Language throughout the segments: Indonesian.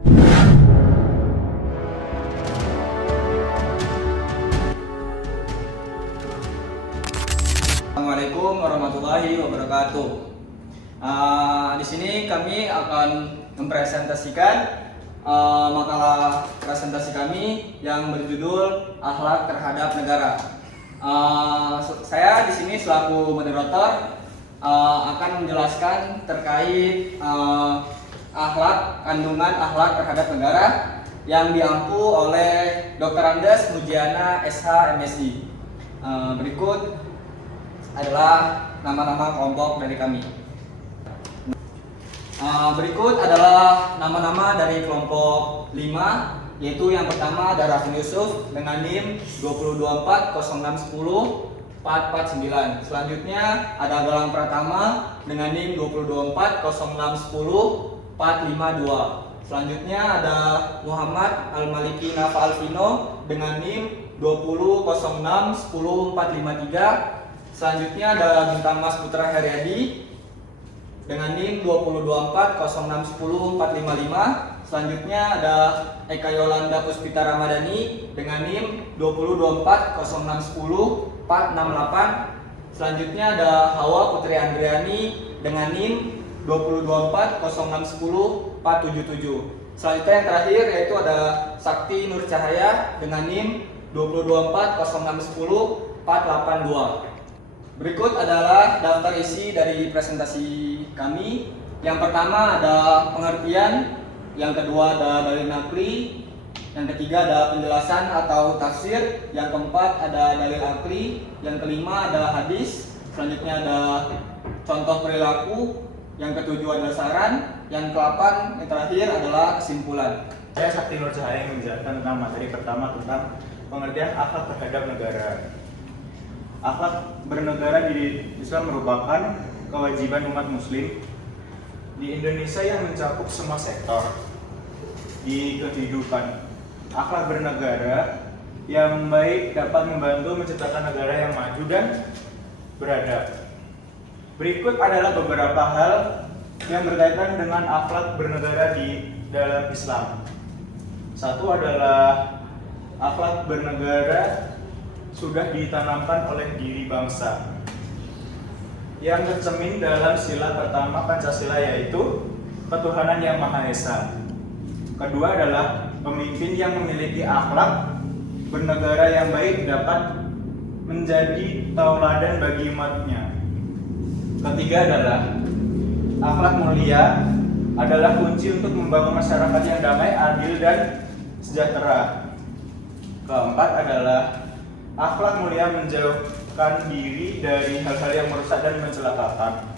Assalamualaikum warahmatullahi wabarakatuh. Di sini kami akan mempresentasikan makalah presentasi kami yang berjudul Akhlak Terhadap Negara. Saya di sini selaku moderator akan menjelaskan terkait kandungan akhlak terhadap negara yang diampu oleh Dr. Andes Mujiana SH MSI. Berikut adalah nama-nama kelompok dari kami. Berikut 49 dari kelompok 5, yaitu yang pertama ada Rafin Yusuf dengan NIM 22406104449. Selanjutnya ada Galang Pratama dengan NIM 22406104552. Selanjutnya ada Muhammad Al-Maliki Nafa Alvino dengan NIM 200610453. Selanjutnya ada Bintang Mas Putra Heriadi dengan NIM 22406104555. Selanjutnya ada Eka Yolanda Puspita Ramadhani dengan NIM 20241604868. Selanjutnya ada Hawa Putri Andriani dengan NIM 22406104777. Selanjutnya yang terakhir yaitu ada Sakti Nur Cahaya dengan NIM 22406104882. Berikut adalah daftar isi dari presentasi kami. Yang pertama ada pengertian, yang kedua ada dalil naqli, yang ketiga ada penjelasan atau tafsir, yang keempat ada dalil akli, yang kelima ada hadis, selanjutnya ada contoh perilaku, yang ketujuh ada saran, yang ke-8 yang terakhir adalah kesimpulan. Saya Sakti Nur Cahaya yang menjelaskan tentang materi pertama tentang pengertian akhlak terhadap negara. Akhlak bernegara di Islam merupakan kewajiban umat muslim di Indonesia yang mencakup semua sektor di kehidupan. Akhlak bernegara yang baik dapat membantu menciptakan negara yang maju dan beradab. Berikut adalah beberapa hal yang berkaitan dengan akhlak bernegara di dalam Islam. Satu adalah akhlak bernegara sudah ditanamkan oleh diri bangsa yang tercermin dalam sila pertama Pancasila, yaitu ketuhanan yang Maha Esa. Kedua adalah pemimpin yang memiliki akhlak bernegara yang baik dapat menjadi tauladan bagi umatnya. Ketiga adalah akhlak mulia adalah kunci untuk membangun masyarakat yang damai, adil, dan sejahtera. Keempat adalah akhlak mulia menjauhkan diri dari hal-hal yang merusak dan mencelakakan,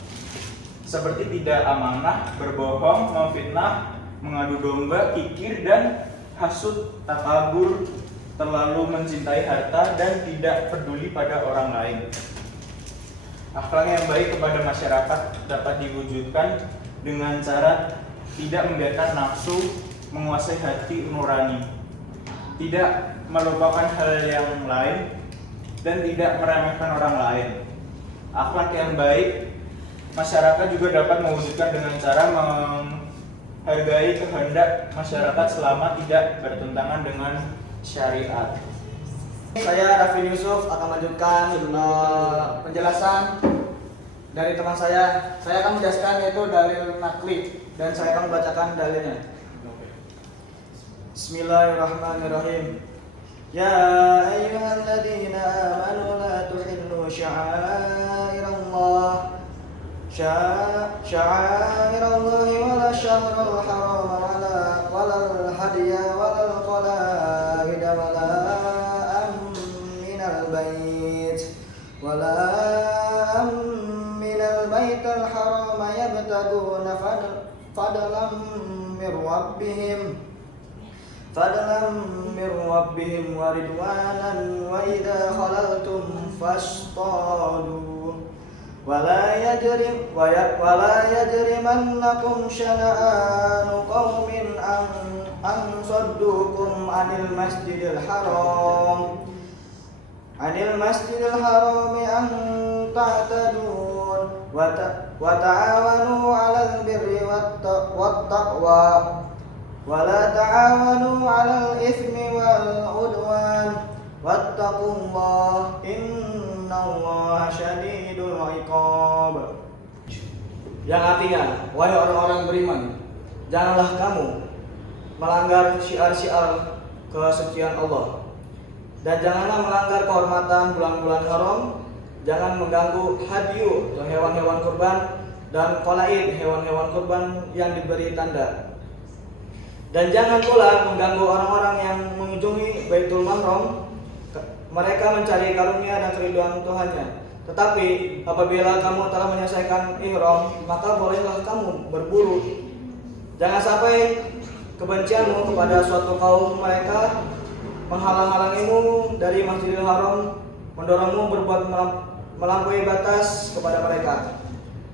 seperti tidak amanah, berbohong, memfitnah, mengadu domba, kikir, dan hasud, takabur, terlalu mencintai harta, dan tidak peduli pada orang lain. Akhlak yang baik kepada masyarakat dapat diwujudkan dengan cara tidak membiarkan nafsu menguasai hati nurani, tidak melupakan hal yang lain, dan tidak meremehkan orang lain. Akhlak yang baik masyarakat juga dapat mewujudkan dengan cara menghargai kehendak masyarakat selama tidak bertentangan dengan syariat. Saya Rafin Yusuf akan melanjutkan penjelasan dari teman saya. Saya akan menjelaskan yaitu dalil naqli dan saya akan membacakan dalilnya. Bismillahirrahmanirrahim. Ya ayyuhalladzina amanu la tuhillu sya'airallah wala syahrul haram wala hadiya wala qalaida wala amminal baital haram yabtaguna fadlan min rabbihim wa ridwanan wa idza khalaltum fashtadu wala yajrimannakum syana'anu qaumin an saddukum anil masjidil haram an ta'tadun wa ta'awanu 'alal birri wat taqwa ولا تعاونوا على الإثم والعدوان واتقوا الله إن الله شديد العقاب. Yang artinya, wahai orang-orang beriman, janganlah kamu melanggar syiar-syiar kesucian Allah, dan janganlah melanggar kehormatan bulan-bulan haram. Jangan mengganggu hadyu atau hewan-hewan kurban dan qalaid, hewan-hewan kurban yang diberi tanda. Dan jangan pula mengganggu orang-orang yang mengunjungi Baitul Mahram. Mereka mencari karunia dan keridhaan Tuhannya. Tetapi apabila kamu telah menyelesaikan ihram, maka bolehlah kamu berburu. Jangan sampai kebencianmu kepada suatu kaum mereka menghalang-halangimu dari Masjidil Haram, mendorongmu berbuat melampaui batas kepada mereka.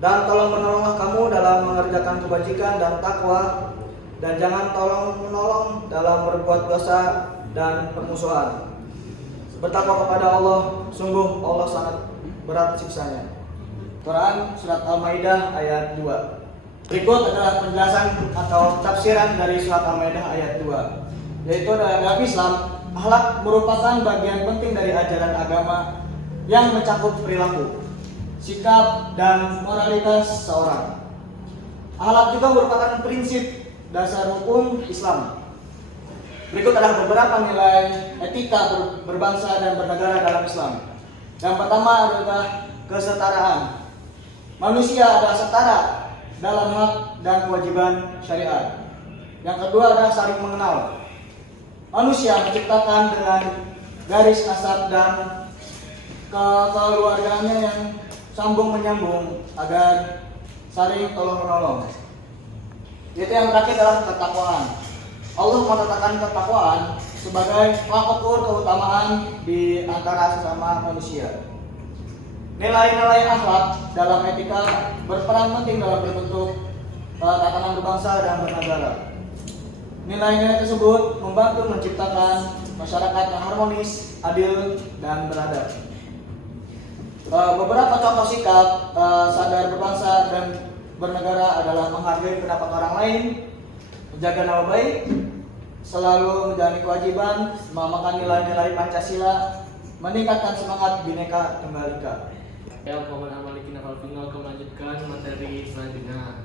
Dan tolong menolonglah kamu dalam mengerjakan kebajikan dan takwa, dan jangan tolong menolong dalam berbuat dosa dan permusuhan. Bertakwa kepada Allah, sungguh Allah sangat berat siksanya. Quran Surat Al-Maidah ayat 2. Berikut adalah penjelasan atau tafsiran dari Surat Al-Maidah ayat 2, yaitu dalam Islam, akhlak merupakan bagian penting dari ajaran agama yang mencakup perilaku, sikap, dan moralitas seorang. Akhlak juga merupakan prinsip dasar hukum Islam. Berikut adalah beberapa nilai etika berbangsa dan bernegara dalam Islam. Yang pertama adalah kesetaraan. Manusia adalah setara dalam hak dan kewajiban syariat. Yang kedua adalah saling mengenal. Manusia menciptakan dengan garis nasab dan kekeluargaannya yang sambung menyambung agar saling tolong menolong. Itu yang terakhir adalah ketakwaan. Allah menetapkan ketakwaan sebagai tolak ukur keutamaan di antara sesama manusia. Nilai-nilai akhlak dalam etika berperan penting dalam berbentuk tatanan berbangsa dan bernegara. Nilai-nilai tersebut membantu menciptakan masyarakat yang harmonis, adil, dan beradab. Beberapa contoh sikap sadar berbangsa dan bernegara adalah menghargai pendapat orang lain, menjaga nama baik, selalu menjalani kewajiban, mengamalkan nilai-nilai Pancasila, meningkatkan semangat Bhinneka Tunggal Ika. Ya, Muhammad Amalikin Al-Final akan melanjutkan materi selanjutnya,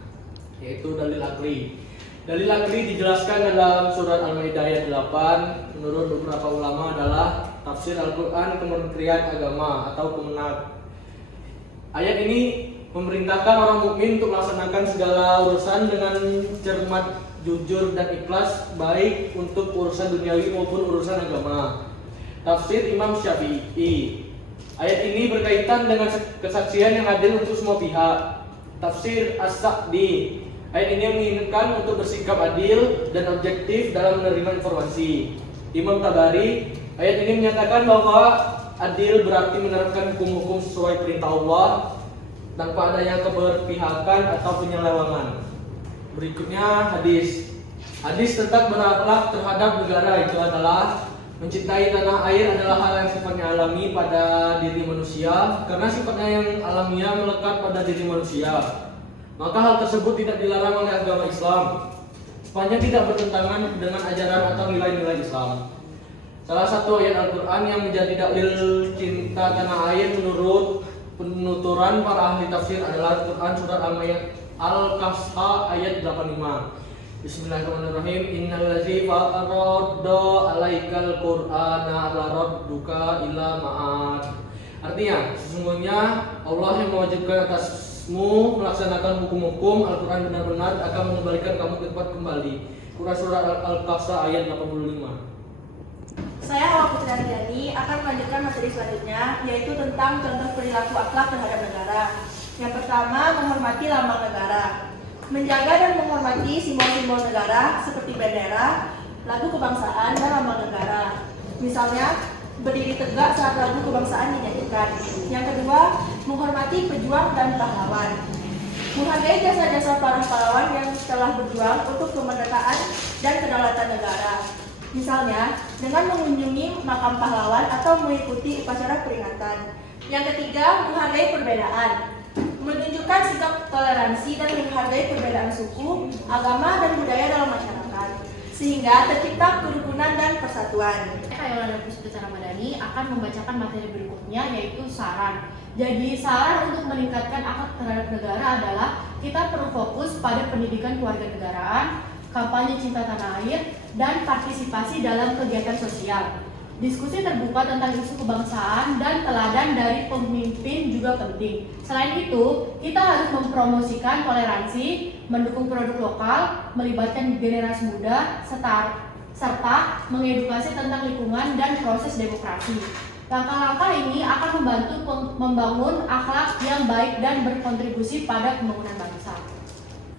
yaitu dalil akli. Dalil akli dijelaskan dalam surat Al-Maidah ayat 8. Menurut beberapa ulama adalah tafsir Al-Quran Kementerian Agama atau Kemenak. Ayat ini memerintahkan orang mukmin untuk melaksanakan segala urusan dengan cermat, jujur, dan ikhlas, baik untuk urusan duniawi maupun urusan agama. Tafsir Imam Syafi'i. Ayat ini berkaitan dengan kesaksian yang adil untuk semua pihak. Tafsir As-Sa'di. Ayat ini menginginkan untuk bersikap adil dan objektif dalam menerima informasi. Imam Tabari. Ayat ini menyatakan bahwa adil berarti menerapkan hukum-hukum sesuai perintah Allah tanpa adanya keberpihakan atau penyelewengan. Berikutnya hadis. Hadis tentang berakhlak terhadap negara itu adalah mencintai tanah air adalah hal yang sifatnya alami pada diri manusia, karena sifatnya yang alamiah melekat pada diri manusia. Maka hal tersebut tidak dilarang oleh agama Islam, sepanjang tidak bertentangan dengan ajaran atau nilai-nilai Islam. Salah satu ayat Al-Quran yang menjadi dalil cinta tanah air menurut penuturan para ahli tafsir adalah Al-Quran surat Al-Qasas ayat 85. Bismillahirrahmanirrahim. Innallazi farada alaikal qur'ana laradduka ila ma'ad. Artinya, sesungguhnya Allah yang mewajibkan atasmu melaksanakan hukum-hukum Al-Quran benar-benar akan mengembalikan kamu ke tempat kembali. Quran surat Al-Qasas ayat 85. Saya Hawa Putri Ardhani akan melanjutkan materi selanjutnya, yaitu tentang contoh perilaku akhlak terhadap negara. Yang pertama, menghormati lambang negara. Menjaga dan menghormati simbol-simbol negara seperti bendera, lagu kebangsaan, dan lambang negara. Misalnya, berdiri tegak saat lagu kebangsaan dinyanyikan. Yang kedua, menghormati pejuang dan pahlawan. Menghargai jasa-jasa para pahlawan yang telah berjuang untuk kemerdekaan dan kedaulatan negara. Misalnya, dengan mengunjungi makam pahlawan atau mengikuti upacara peringatan. Yang ketiga, menghargai perbedaan. Menunjukkan sikap toleransi dan menghargai perbedaan suku, agama, dan budaya dalam masyarakat. sehingga tercipta kerukunan dan persatuan. Kayola Secara Madani akan membacakan materi berikutnya, yaitu saran. Jadi saran untuk meningkatkan akhlak terhadap negara adalah kita perlu fokus pada pendidikan kewarganegaraan, kampanye cinta tanah air, dan partisipasi dalam kegiatan sosial. Diskusi terbuka tentang isu kebangsaan dan teladan dari pemimpin juga penting. Selain itu, kita harus mempromosikan toleransi, mendukung produk lokal, melibatkan generasi muda, serta mengedukasi tentang lingkungan dan proses demokrasi. Langkah-langkah ini akan membantu membangun akhlak yang baik dan berkontribusi pada pembangunan bangsa.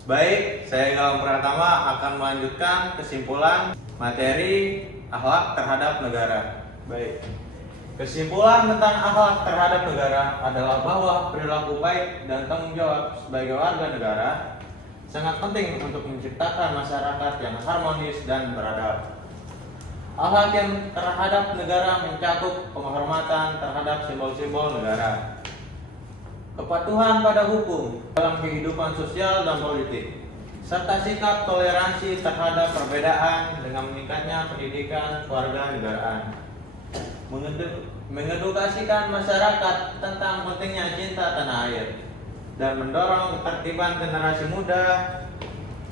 Baik, saya Galang Pratama akan melanjutkan kesimpulan materi akhlak terhadap negara. Baik. Kesimpulan tentang akhlak terhadap negara adalah bahwa perilaku baik dan tanggung jawab sebagai warga negara sangat penting untuk menciptakan masyarakat yang harmonis dan beradab. Akhlak yang terhadap negara mencakup penghormatan terhadap simbol-simbol negara, kepatuhan pada hukum dalam kehidupan sosial dan politik, serta sikap toleransi terhadap perbedaan dengan meningkatnya pendidikan kewarganegaraan, mengedukasikan masyarakat tentang pentingnya cinta tanah air, dan mendorong ketertiban generasi muda.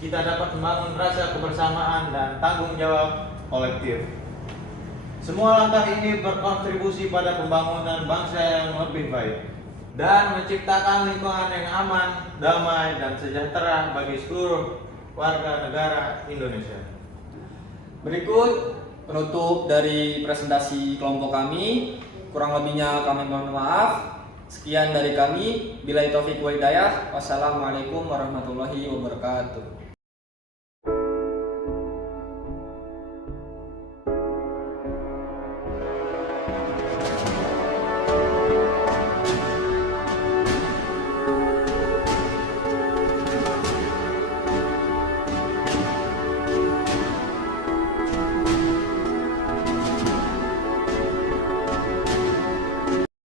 Kita dapat membangun rasa kebersamaan dan tanggung jawab kolektif. Semua langkah ini berkontribusi pada pembangunan bangsa yang lebih baik dan menciptakan lingkungan yang aman, damai, dan sejahtera bagi seluruh warga negara Indonesia. Berikut penutup dari presentasi kelompok kami. Kurang lebihnya kami mohon maaf. Sekian dari kami. Billahi taufiq wal hidayah. Wassalamualaikum warahmatullahi wabarakatuh.